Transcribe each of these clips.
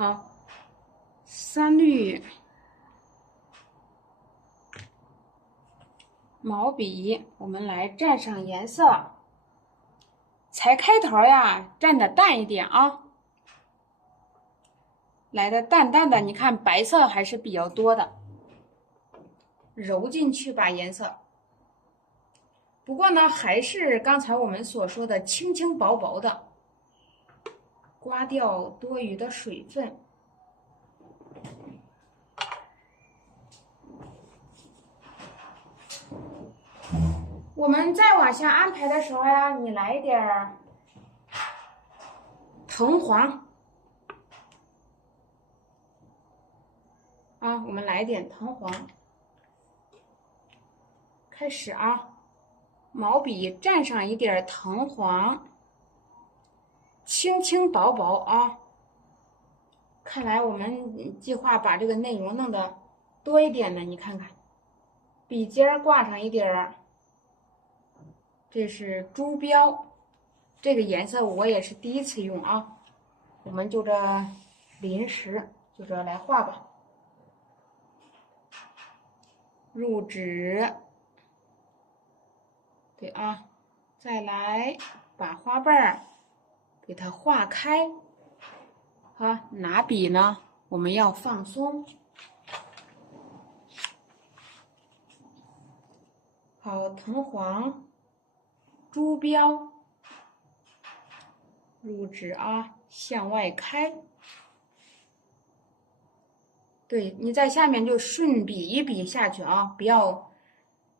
好，三绿毛笔，我们来蘸上颜色。才开头呀，蘸的淡一点啊，来的淡淡的。你看白色还是比较多的，揉进去把颜色。不过呢，还是刚才我们所说的轻轻薄薄的，刮掉多余的水分。我们再往下安排的时候呀，你来一点藤黄啊，我们来一点藤黄。开始啊，毛笔蘸上一点藤黄，轻轻薄薄啊。看来我们计划把这个内容弄得多一点呢，你看看，笔尖挂上一点。这是朱标，这个颜色我也是第一次用啊，我们就这临时就这来画吧。入纸，对啊，再来把花瓣儿给它画开。好，拿笔呢，我们要放松。好，藤黄。朱标，入纸啊，向外开。对，你在下面就顺笔一笔下去啊，不要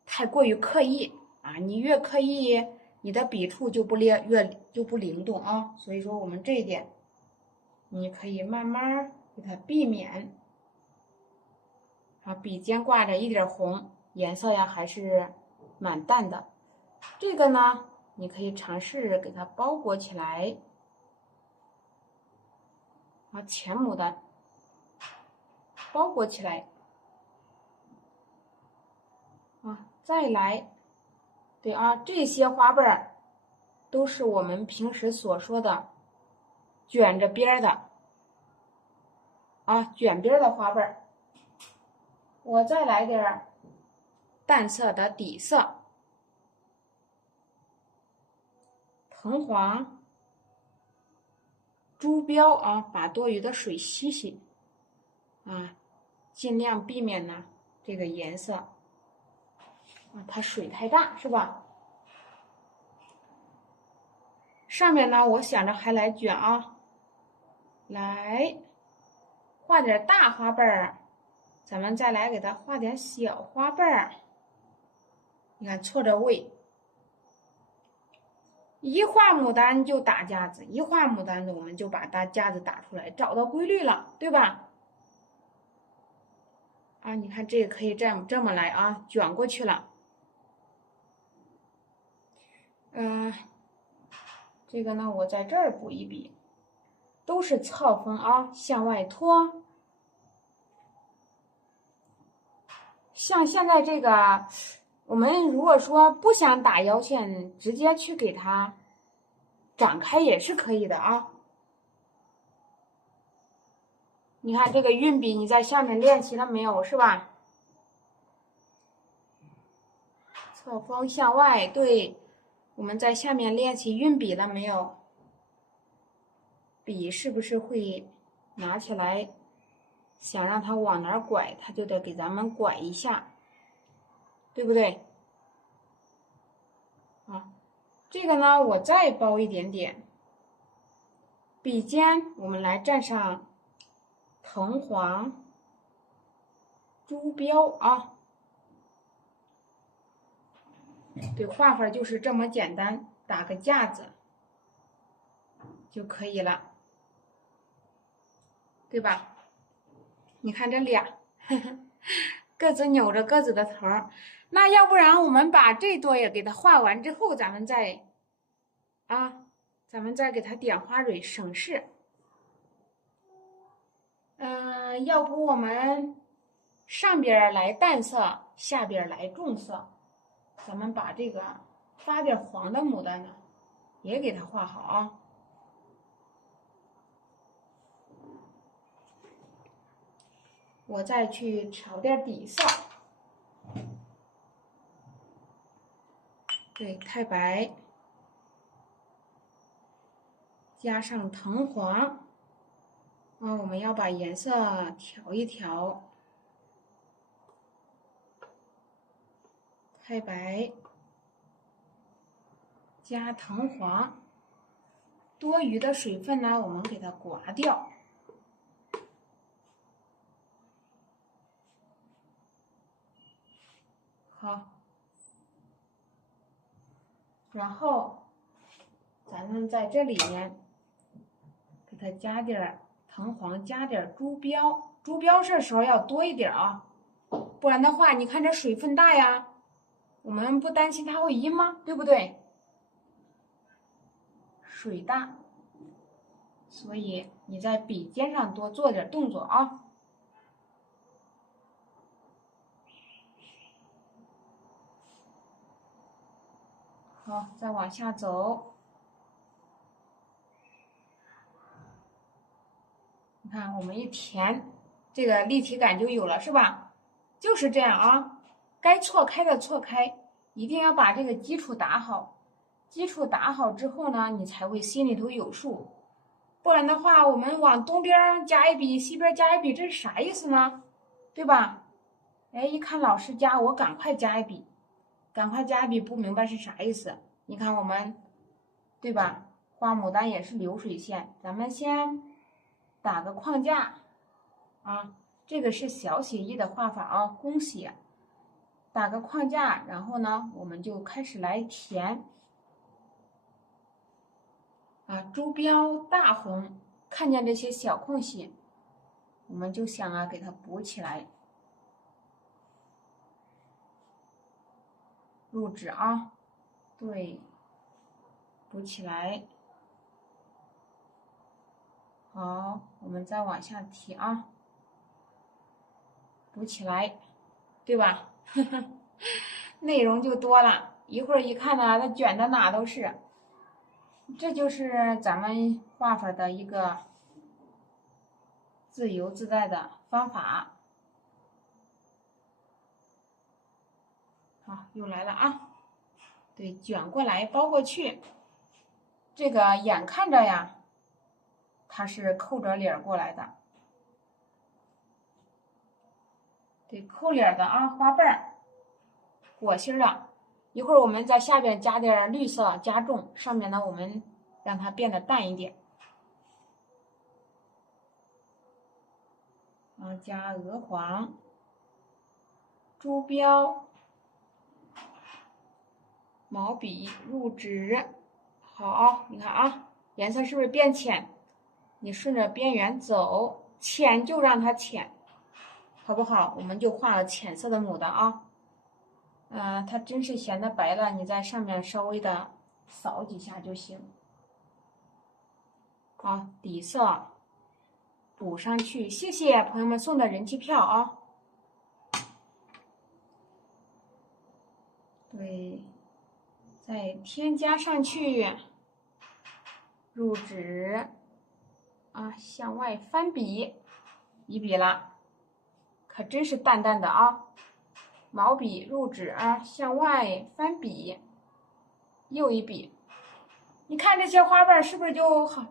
太过于刻意啊，你越刻意，你的笔触就不灵动啊。所以说我们这一点，你可以慢慢给它避免。啊，笔尖挂着一点红，颜色呀还是蛮淡的。这个呢，你可以尝试给它包裹起来。啊，前牡丹包裹起来。啊，再来，对啊，这些花瓣都是我们平时所说的卷着边的啊，卷边的花瓣。我再来点淡色的底色，藤黄。朱标啊，把多余的水吸吸啊，尽量避免呢这个颜色啊，它水太大是吧？上面呢，我想着还来卷啊，来画点大花瓣儿，咱们再来给它画点小花瓣儿。你看错着位。一画牡丹就打架子，一画牡丹的我们就把架子打出来，找到规律了，对吧？啊，你看这个可以这么来啊，卷过去了。这个呢，我在这儿补一笔，都是侧锋啊，向外拖。像现在这个，我们如果说不想打腰线，直接去给它展开也是可以的啊。你看这个运笔，你在下面练习了没有？是吧？侧锋向外，对，我们在下面练习运笔了没有？笔是不是会拿起来，想让它往哪儿拐，它就得给咱们拐一下，对不对？啊，这个呢，我再包一点点。笔尖我们来蘸上藤黄、朱标啊。对，画法就是这么简单，打个架子就可以了，对吧？你看这俩，呵呵，各自扭着各自的头儿。那要不然我们把这朵也给它画完之后，咱们再给它点花蕊，省事。要不我们上边来淡色，下边来重色。咱们把这个发点黄的牡丹呢，也给它画好啊。我再去调点底色。对，太白加上藤黄，我们要把颜色调一调。太白加藤黄，多余的水分呢，我们给它刮掉。好，然后咱们在这里面给它加点藤黄，加点猪标。猪标这时候要多一点啊，不然的话，你看这水分大呀，我们不担心它会阴吗？对不对？水大，所以你在笔尖上多做点动作啊。好，再往下走。你看，我们一填，这个立体感就有了，是吧？就是这样啊，该错开的错开，一定要把这个基础打好。基础打好之后呢，你才会心里头有数。不然的话，我们往东边加一笔，西边加一笔，这是啥意思呢？对吧？哎，一看老师加，我赶快加一笔，赶快加一笔，不明白是啥意思？你看我们，对吧？花牡丹也是流水线，咱们先打个框架啊，这个是小写意的画法啊，公写，打个框架，然后呢，我们就开始来填啊，猪标大红，看见这些小空隙，我们就想啊，给它补起来。入纸啊，对，补起来。好，我们再往下提啊，补起来，对吧？内容就多了，一会儿一看呢，它卷的哪都是。这就是咱们画法的一个自由自在的方法。好，又来了啊！对，卷过来，包过去。这个眼看着呀，它是扣着脸过来的。对，扣脸的啊，花瓣儿、果心的。一会儿我们在下边加点绿色加重，上面呢我们让它变得淡一点。加鹅黄、猪标、毛笔、入纸。好，你看啊，颜色是不是变浅？你顺着边缘走，浅就让它浅，好不好？我们就画了浅色的牡丹啊。它真是显得白了，你在上面稍微的扫几下就行。好，底色补上去，谢谢朋友们送的人气票啊。对，再添加上去，入纸啊，向外翻笔一笔了，可真是淡淡的啊。毛笔入纸啊，向外翻笔，又一笔。你看这些花瓣是不是就好，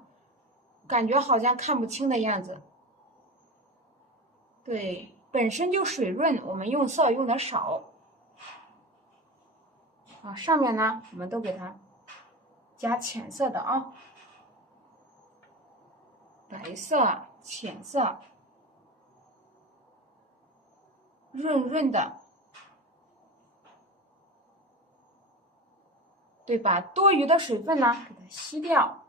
感觉好像看不清的样子？对，本身就水润，我们用色用的少。上面呢，我们都给它加浅色的啊，白色、浅色，润润的。对，把多余的水分呢给它吸掉。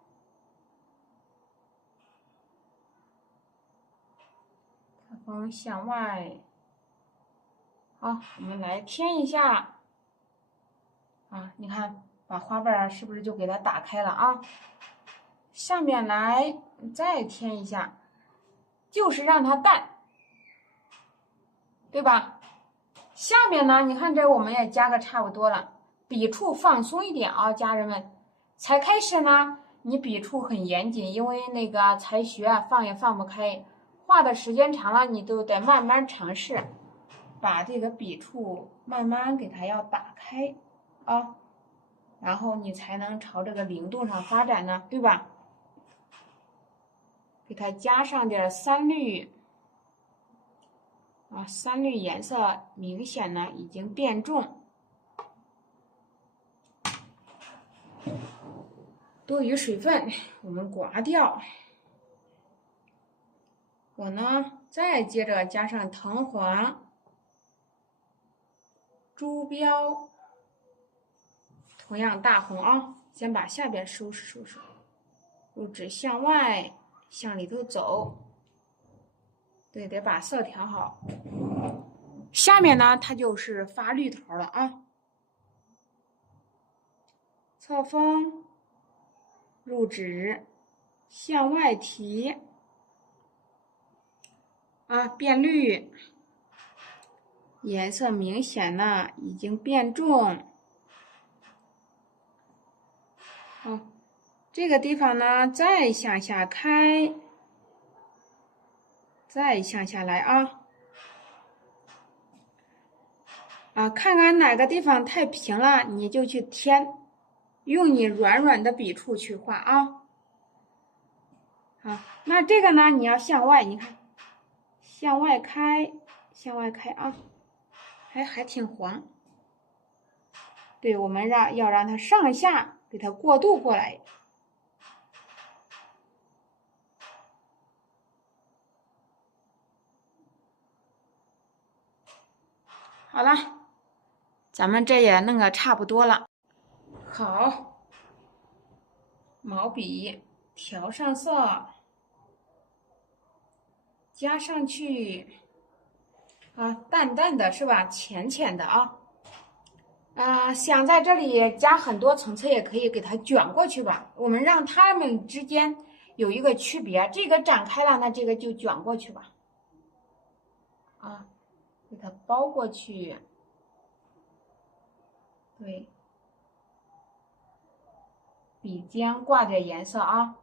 它风向外。好，我们来添一下。你看，把花瓣是不是就给它打开了啊？下面来再添一下，就是让它淡，对吧？下面呢，你看这我们也加个差不多了。笔触放松一点啊，家人们。才开始呢，你笔触很严谨，因为那个才学放也放不开。画的时间长了，你都得慢慢尝试，把这个笔触慢慢给它要打开啊，然后你才能朝这个灵动上发展呢，对吧？给它加上点3绿啊，3绿颜色明显呢已经变重，多余水分我们刮掉。我呢再接着加上藤黄、朱标，同样大红啊，先把下边收拾收拾，入指向外，向里头走。对，得把色调好。下面呢，它就是发绿头了啊。侧锋，入指，向外提，啊，变绿，颜色明显呢，已经变重。这个地方呢，再向下开，再向下来啊。看看哪个地方太平了，你就去添，用你软软的笔触去画啊。好，那这个呢，你要向外，你看，向外开，向外开啊，还挺黄。对，我们要让它上下给它过渡过来。好了，咱们这也弄个差不多了。好，毛笔调上色，加上去，淡淡的是吧？浅浅的啊。想在这里加很多层次，也可以给它卷过去吧。我们让它们之间有一个区别，这个展开了，那这个就卷过去吧。给它包过去。对，笔尖挂点颜色啊。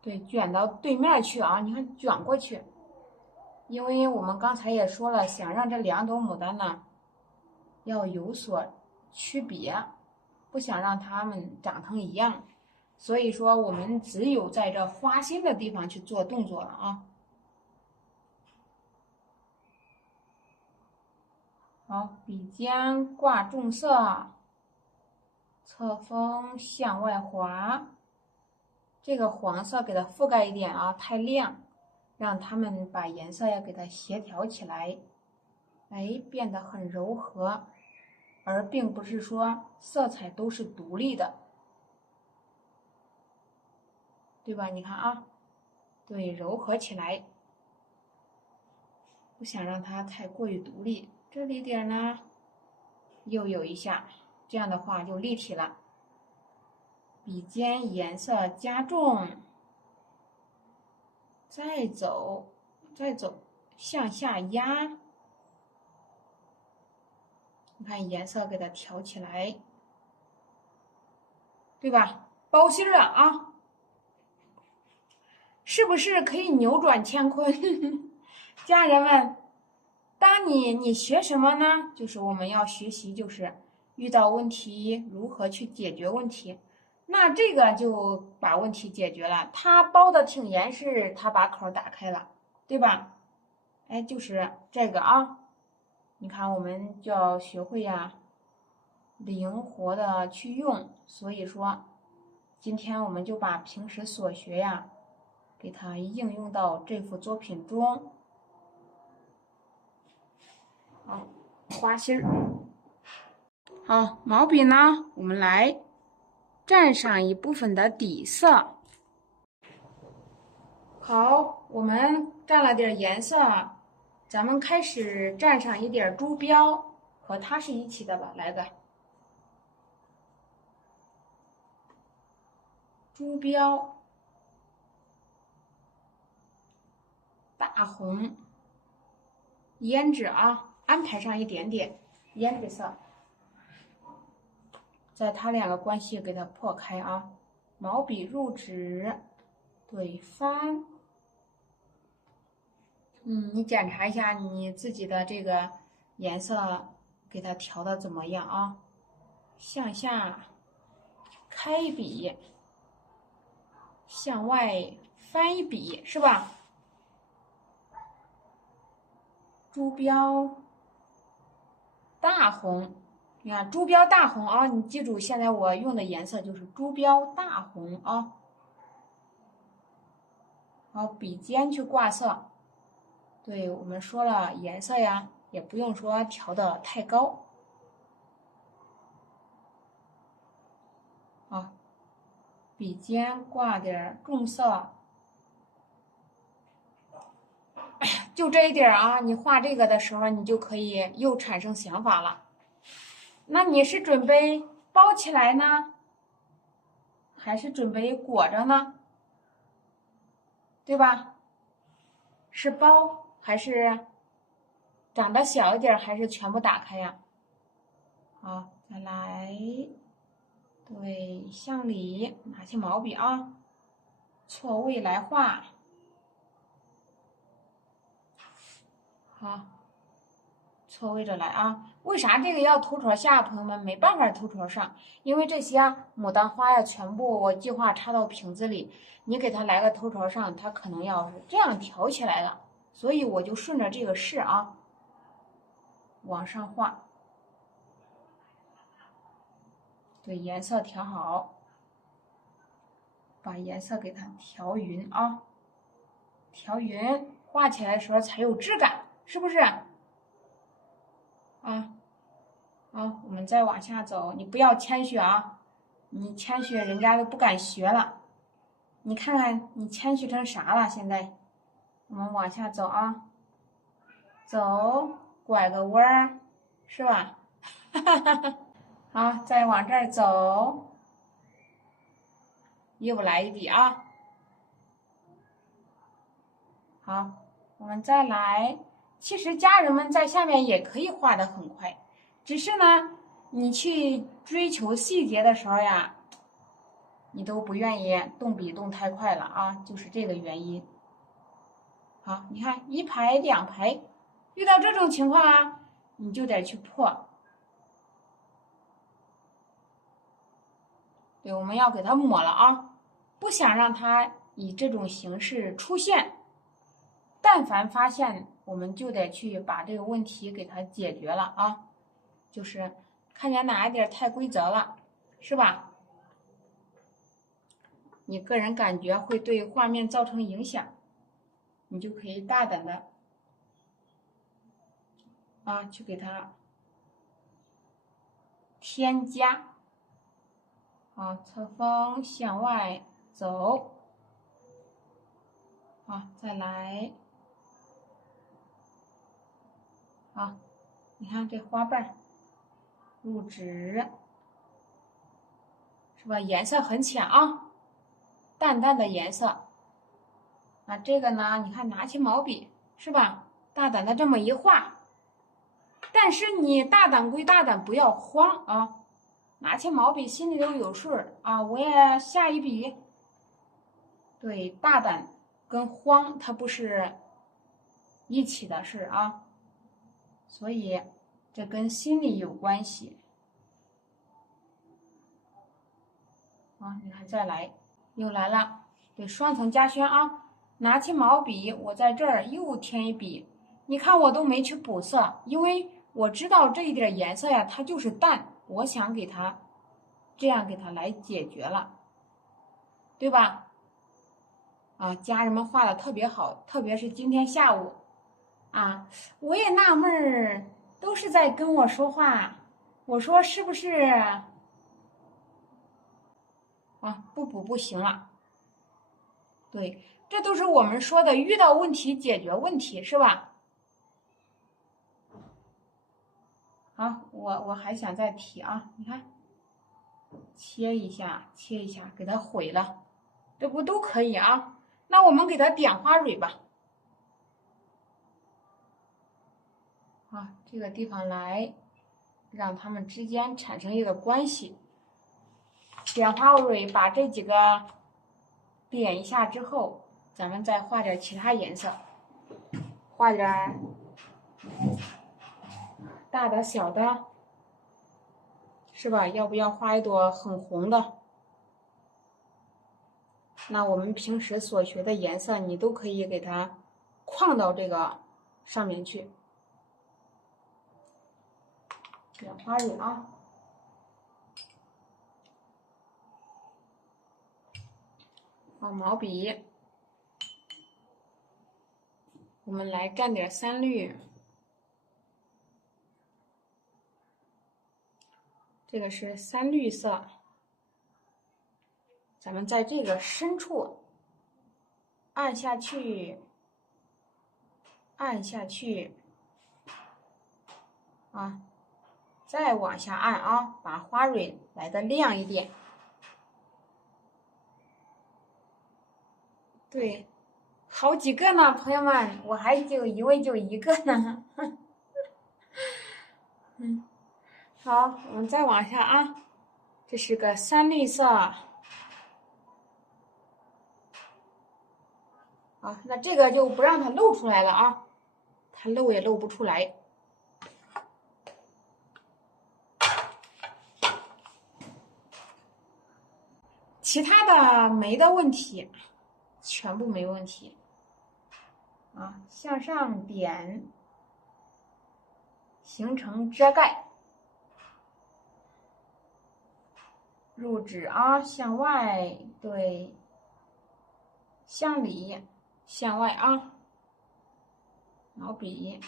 对，卷到对面去啊！你看卷过去，因为我们刚才也说了，想让这2朵牡丹呢要有所区别，不想让它们长成一样，所以说我们只有在这花心的地方去做动作了啊。好，笔尖挂重色，侧锋向外滑，这个黄色给它覆盖一点啊，太亮，让它们把颜色要给它协调起来，变得很柔和，而并不是说色彩都是独立的，对吧？你看啊，对，柔和起来，不想让它太过于独立。这里点呢，又有一下，这样的话就立体了。笔尖颜色加重，再走，向下压。你看颜色给它调起来，对吧？包心了啊，是不是可以扭转乾坤？家人们，当你学什么呢？就是我们要学习，就是遇到问题如何去解决问题。那这个就把问题解决了。它包的挺严实，它把口打开了，对吧？就是这个啊。你看，我们就要学会呀，灵活的去用。所以说，今天我们就把平时所学呀，给它应用到这幅作品中。好，花心儿。好，毛笔呢，我们来蘸上一部分的底色。好，我们蘸了点颜色，咱们开始蘸上一点朱标，和它是一起的吧？来个朱标，大红，胭脂啊，安排上一点点胭脂色，在它2个关系给它破开啊。毛笔入纸，对，翻。你检查一下你自己的这个颜色，给它调的怎么样啊？向下开笔，向外翻一笔，是吧？猪标大红，你看猪标大红啊，你记住，现在我用的颜色就是猪标大红啊。好，笔尖去挂色。对，我们说了颜色呀，也不用说调的太高。啊，笔尖挂点重色，就这一点啊，你画这个的时候，你就可以又产生想法了。那你是准备包起来呢，还是准备裹着呢？对吧？是包还是长得小一点，还是全部打开呀？好，再来，对，向里拿起毛笔啊，错位来画。好，错位着来啊。为啥这个要头朝下？朋友们没办法头朝上，因为这些牡丹花呀，全部我计划插到瓶子里，你给它来个头朝上，它可能要是这样挑起来的，所以我就顺着这个势啊，往上画。对，颜色调好，把颜色给它调匀啊，调匀，画起来的时候才有质感，是不是？啊，好，我们再往下走，你不要谦虚啊，你谦虚人家都不敢学了。你看看你谦虚成啥了？现在，我们往下走啊，走，拐个弯儿，是吧？好，再往这儿走，又来一笔啊。好，我们再来。其实家人们在下面也可以画的很快，只是呢，你去追求细节的时候呀，你都不愿意动笔动太快了啊，就是这个原因。好，你看一排两排，遇到这种情况啊，你就得去破。对，我们要给它抹了啊，不想让它以这种形式出现。但凡发现，我们就得去把这个问题给它解决了啊，就是看见哪一点太规则了，是吧？你个人感觉会对画面造成影响，你就可以大胆的啊去给它添加。好，侧锋向外走。好，再来。好，你看这花瓣入纸，是吧？颜色很浅啊，淡淡的颜色。啊，这个呢，你看拿起毛笔，是吧？大胆的这么一画。但是你大胆归大胆，不要慌啊！拿起毛笔，心里头有数啊！我也下一笔。对，大胆跟慌它不是一起的事啊，所以这跟心理有关系。啊，你看再来，又来了，对，双层加宣啊！拿起毛笔，我在这儿又添一笔。你看我都没去补色，因为我知道这一点颜色呀，它就是淡，我想给它这样给它来解决了，对吧？啊，家人们画的特别好，特别是今天下午，啊，我也纳闷儿，都是在跟我说话，我说是不是？啊，不补不行了。对，这都是我们说的遇到问题解决问题，是吧？好，我还想再提啊，你看，切一下，切一下，给它毁了，这不都可以啊？那我们给它点花蕊吧。啊，这个地方来，让它们之间产生一个关系。点花蕊把这几个点一下之后，咱们再画点其他颜色，画点大的、小的，是吧？要不要画一朵很红的？那我们平时所学的颜色，你都可以给它框到这个上面去。点花蕊啊，毛笔，我们来蘸点3绿，这个是3绿色。咱们在这个深处按下去，按下去，啊，再往下按啊，把花蕊来的亮一点。对，好几个呢，朋友们，我还以为就一个呢。好，我们再往下啊，这是个3绿色。啊，那这个就不让它露出来了啊，它露也露不出来。其他的没的问题，全部没问题。啊，向上点，形成遮盖。入指啊，向外，对，向里，向外啊。毛笔，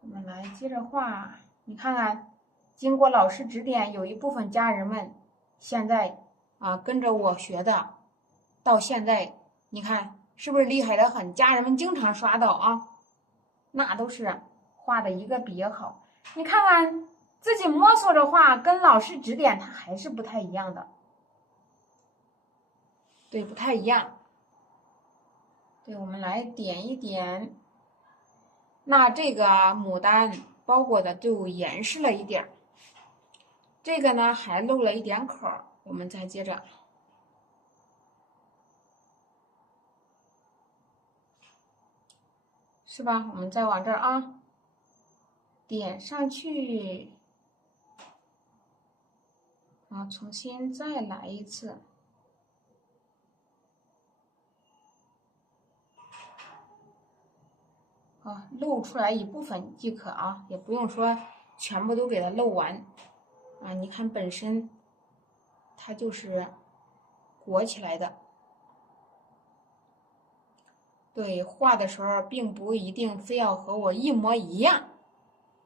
我们来接着画。你看看，经过老师指点，有一部分家人们现在跟着我学的，到现在你看是不是厉害得很？家人们经常刷到啊，那都是画的一个比一个好。你看看自己摸索着画，跟老师指点，它还是不太一样的。对，不太一样。对，我们来点一点。那这个牡丹包裹的就严实了一点，这个呢还漏了一点口，我们再接着，是吧？我们再往这儿啊，点上去，然后重新再来一次。露出来一部分即可啊，也不用说全部都给它露完啊。你看本身它就是裹起来的。对，画的时候并不一定非要和我一模一样，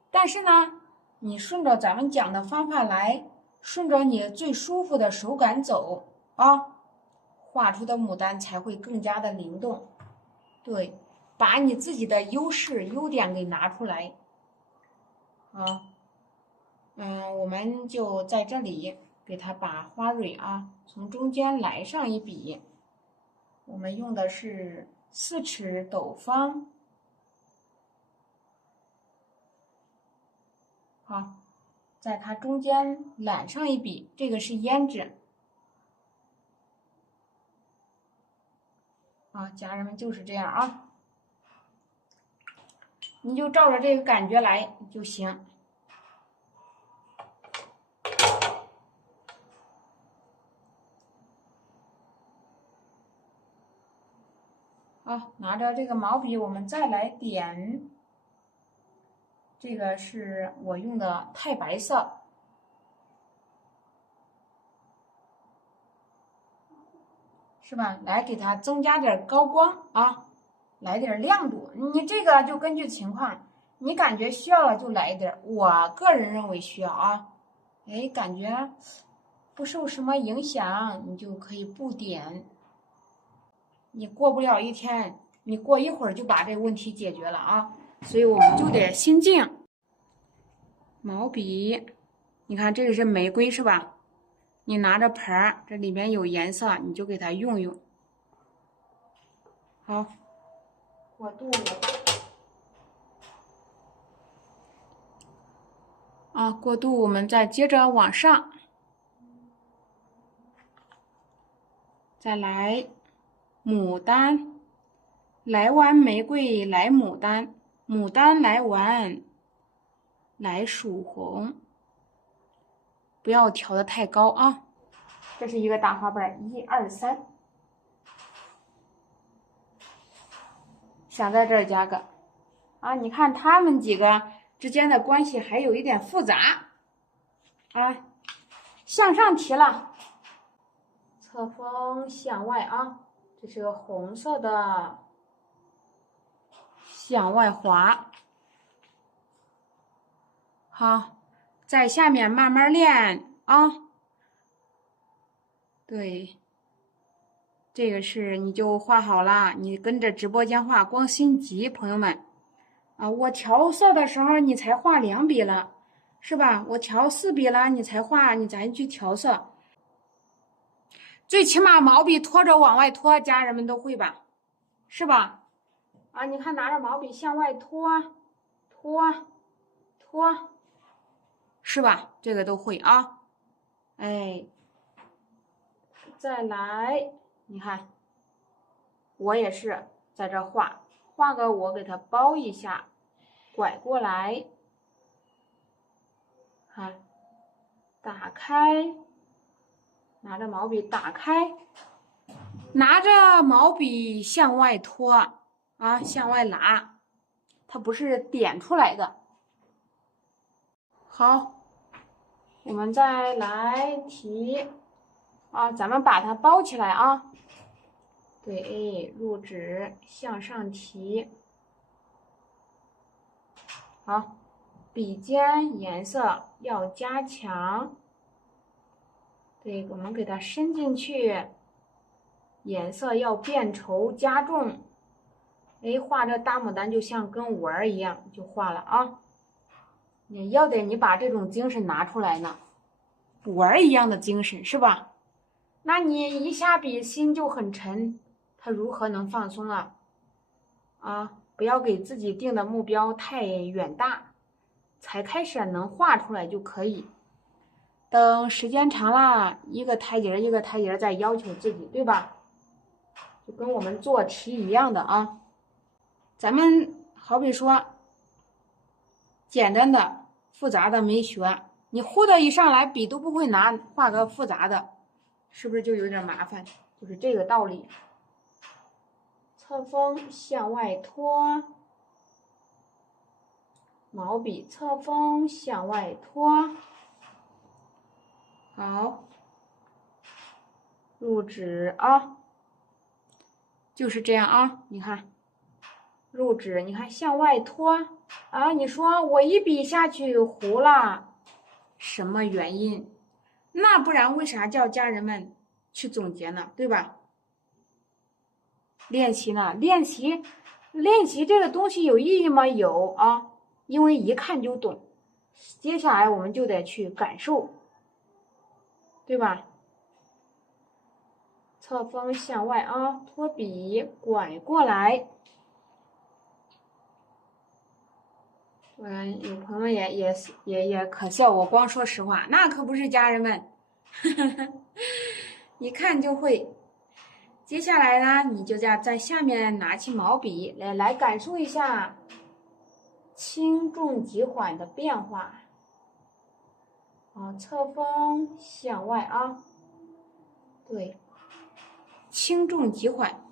但是呢，你顺着咱们讲的方法来，顺着你最舒服的手感走啊，画出的牡丹才会更加的灵动。对。把你自己的优势、优点给拿出来，我们就在这里给它把花蕊啊从中间来上一笔，我们用的是4尺斗方，好，在它中间揽上一笔，这个是胭脂，家人们就是这样啊。你就照着这个感觉来就行。拿着这个毛笔，我们再来点。这个是我用的太白色，是吧？来给它增加点高光啊，来点亮度。你这个就根据情况，你感觉需要了就来一点。我个人认为需要啊，感觉不受什么影响，你就可以不点。你过不了一天，你过一会儿就把这个问题解决了啊。所以我们就得心静。毛笔，你看这个是玫瑰是吧？你拿着盆儿，这里边有颜色，你就给它用用。好，过渡。过渡，我们再接着往上。再来牡丹，来完玫瑰来牡丹，牡丹来完来曙红。不要调的太高啊。这是一个大花瓣，1、2、3。想在这儿加个啊，你看他们几个之间的关系还有一点复杂啊。向上提了，侧锋向外啊，这是个红色的，向外滑。好，在下面慢慢练啊。对，这个是你就画好了，你跟着直播间画，光心急，朋友们啊！我调色的时候你才画2笔了，是吧？我调4笔了，你才画，你才去调色。最起码毛笔拖着往外拖，家人们都会吧？是吧？啊，你看拿着毛笔向外拖，拖，是吧？这个都会啊。哎，再来，你看，我也是在这画个我给它包一下，拐过来，看，打开，拿着毛笔打开，拿着毛笔向外拖啊，向外拉，它不是点出来的。好，我们再来提啊，咱们把它包起来啊。对，入纸向上提。好，笔尖颜色要加强。对，我们给它伸进去，颜色要变稠加重。哎，画这大牡丹就像跟纹儿一样，就画了啊。你要得你把这种精神拿出来呢，纹儿一样的精神是吧？那你一下笔心就很沉，他如何能放松啊？啊，不要给自己定的目标太远大，才开始能画出来就可以。等时间长了，一个台阶一个台阶再要求自己，对吧？就跟我们做题一样的啊。咱们好比说，简单的、复杂的没学，你呼的一上来笔都不会拿，画个复杂的，是不是就有点麻烦？就是这个道理。侧锋向外拖，毛笔侧锋向外拖。好，入纸啊，就是这样啊，你看，入纸，你看向外拖啊，你说我一笔下去糊了，什么原因？那不然为啥叫家人们去总结呢？对吧？练习呢？练习这个东西有意义吗？有啊，因为一看就懂。接下来我们就得去感受，对吧？侧锋向外啊，拖笔拐过来。有朋友也可笑，我光说实话，那可不是家人们，一看就会。接下来呢，你就在下面拿起毛笔来感受一下轻重急缓的变化。侧锋向外啊，对，轻重急缓，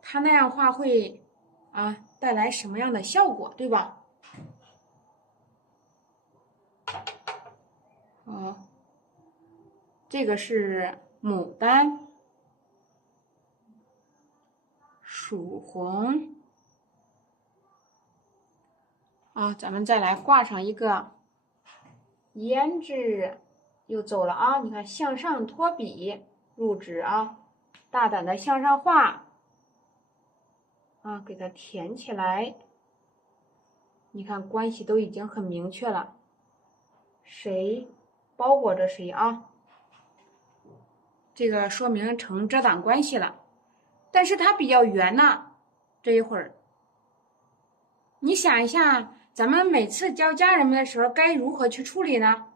它那样画会带来什么样的效果，对吧？这个是牡丹、曙红。咱们再来画上一个胭脂，又走了啊！你看，向上拖笔，入纸啊，大胆的向上画啊，给它填起来。你看，关系都已经很明确了，谁包裹着谁啊？这个说明成遮挡关系了，但是它比较圆呢。这一会儿，你想一下，咱们每次教家人们的时候该如何去处理呢？